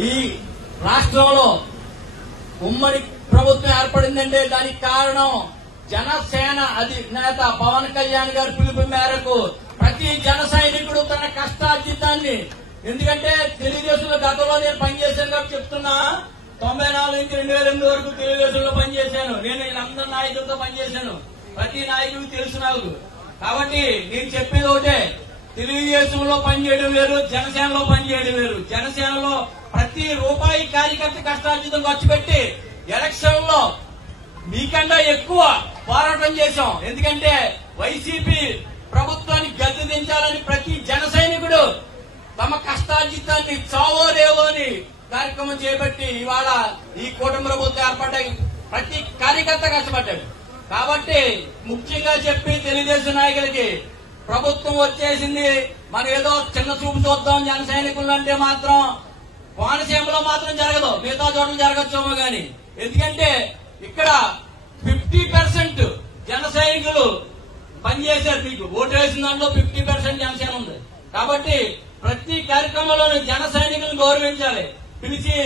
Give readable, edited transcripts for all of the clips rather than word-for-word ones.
ఈ రాష్ట్రంలో ఉమ్మడి ప్రభుత్వం ఏర్పడిందంటే దానికి కారణం జనసేన అధినేత పవన్ కళ్యాణ్ గారి పిలుపు మేరకు ప్రతి జన సైనికుడు తన కష్టార్జితాన్ని, ఎందుకంటే తెలుగుదేశంలో గతంలో నేను పనిచేశాను కాబట్టి చెప్తున్నా, 94 నుంచి 2008 వరకు తెలుగుదేశంలో పనిచేశాను. నేను వీళ్ళందరి నాయకులతో పనిచేశాను. ప్రతి నాయకుడికి తెలుసు నాకు. కాబట్టి నేను చెప్పేది ఒకటే, తెలుగుదేశంలో పనిచేయడం వేరు, జనసేనలో పనిచేయడం వేరు. జనసేనలో ప్రతి రూపాయి కార్యకర్త కష్టార్జితం ఖర్చు పెట్టి ఎలక్షన్ లో మీకన్నా ఎక్కువ పోరాటం చేశాం. ఎందుకంటే వైసీపీ ప్రభుత్వాన్ని గద్దె దించాలని ప్రతి జన సైనికుడు తమ కష్టార్జితాన్ని చావో రేవో అని కార్యక్రమం చేపట్టి ఇవాళ ఈ కూటమి ప్రభుత్వం ఏర్పడ్డాయి. ప్రతి కార్యకర్త కష్టపడ్డాడు. కాబట్టి ముఖ్యంగా చెప్పి తెలుగుదేశం నాయకులకి, ప్రభుత్వం వచ్చేసింది, మనం ఏదో చిన్న చూపు చూద్దాం జన సైనికులు అంటే మాత్రం కోనసీమలో మాత్రం జరగదు, మిగతా చోట్ల జరగచ్చేమో గాని. ఎందుకంటే ఇక్కడ 50% జన సైనికులు పనిచేశారు. మీకు ఓటు వేసిన దాంట్లో 50% జనసేన ఉంది. కాబట్టి ప్రతి కార్యక్రమంలోనూ జన సైనికులను గౌరవించాలి, పిలిచి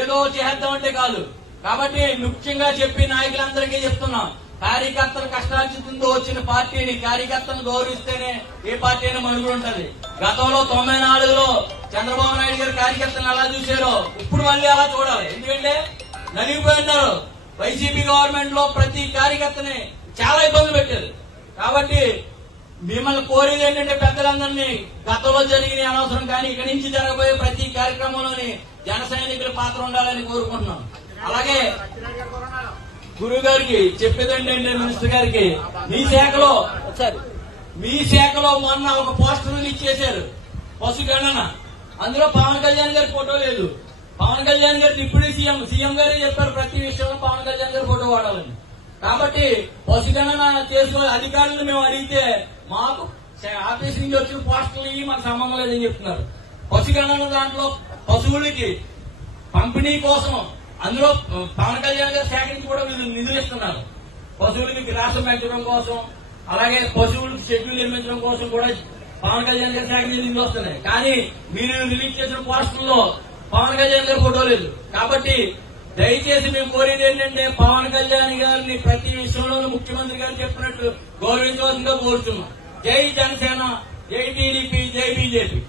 ఏదో చేద్దామంటే కాదు. కాబట్టి ముఖ్యంగా చెప్పి నాయకులందరికీ చెప్తున్నాం, కార్యకర్తల కష్టార్జితంతో వచ్చిన పార్టీని, కార్యకర్తలను గౌరవిస్తేనే ఏ పార్టీ అయినా మనుగడ ఉంటది. గతంలో 94లో చంద్రబాబు నాయుడు గారు కార్యకర్తలను ఎలా చూశారో ఇప్పుడు మళ్ళీ అలా చూడాలి. ఎందుకంటే నలిగిపోయినారు. వైసీపీ గవర్నమెంట్ లో ప్రతి కార్యకర్తని చాలా ఇబ్బందులు పెట్టారు. కాబట్టి మిమ్మల్ని కోరేది ఏంటంటే పెద్దలందరినీ గతంలో జరిగిన అనవసరం, కానీ ఇక్కడి నుంచి జరగబోయే ప్రతి కార్యక్రమంలోని జన సైనికుల పాత్ర ఉండాలని కోరుకుంటున్నాం. అలాగే గురువు గారికి చెప్పేది ఏంటంటే, మినిస్టర్ గారికి, మీ శాఖలో మొన్న ఒక పోస్టర్ రిలీజ్ చేశారు, పశుగణన. అందులో పవన్ కళ్యాణ్ గారి ఫోటో లేదు. పవన్ కళ్యాణ్ గారు డిప్యూటీ సీఎం గారే చెప్పారు ప్రతి విషయంలో పవన్ కళ్యాణ్ గారి ఫోటో వాడాలని. కాబట్టి పశుగణన చేసుకునే అధికారులను మేము అడిగితే మాకు ఆఫీస్ నుంచి వచ్చిన పోస్టర్లు ఇవి మాకు సంబంధం లేదని చెప్తున్నారు. పశుగణన దాంట్లో పశువులకి పంపిణీ కోసం అందులో పవన్ కళ్యాణ్ గారి శాఖ నుంచి కూడా నిధులు ఇస్తున్నారు. పశువులకి రాష్ట్రం పెంచడం కోసం, అలాగే పశువులకు షెడ్యూల్ నిర్మించడం కోసం కూడా పవన్ కళ్యాణ్ గారి శాఖ నుంచి నిధులు వస్తున్నాయి. కానీ మీరు రిలీజ్ చేసిన పోస్టర్లో పవన్ కళ్యాణ్ గారి ఫోటో లేదు. కాబట్టి దయచేసి మేము కోరేది ఏంటంటే, పవన్ కళ్యాణ్ గారిని ప్రతి విషయంలోనూ ముఖ్యమంత్రి గారు చెప్పినట్టు గౌరవించవలసిందిగా కోరుతున్నాం. జై జనసేన, జై టీడీపీ, జై బీజేపీ.